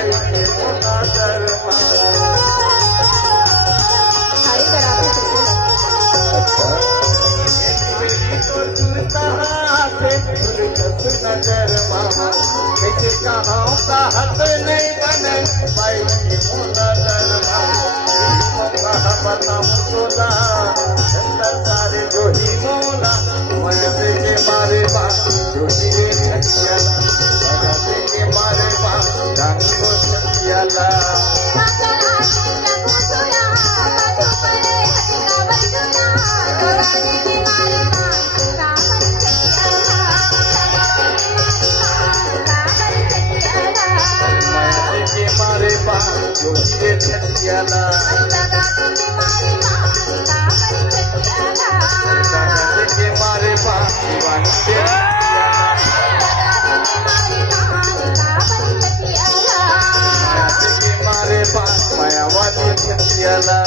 by के मोना दरमा तो सुनता से सुरकस नजर मामा कैसे कहाँ का हद नहीं बने बाई के मोना दरमा कहा बताऊं तोला चंदा सारे जो ही मोला माया के मारे बा जो ही रे छकियाला माया के मारे बा जान को छकियाला मारे बा जो हीरे छतियाला के मारे बा दीवानी के मारे बा मायावानी छतियाला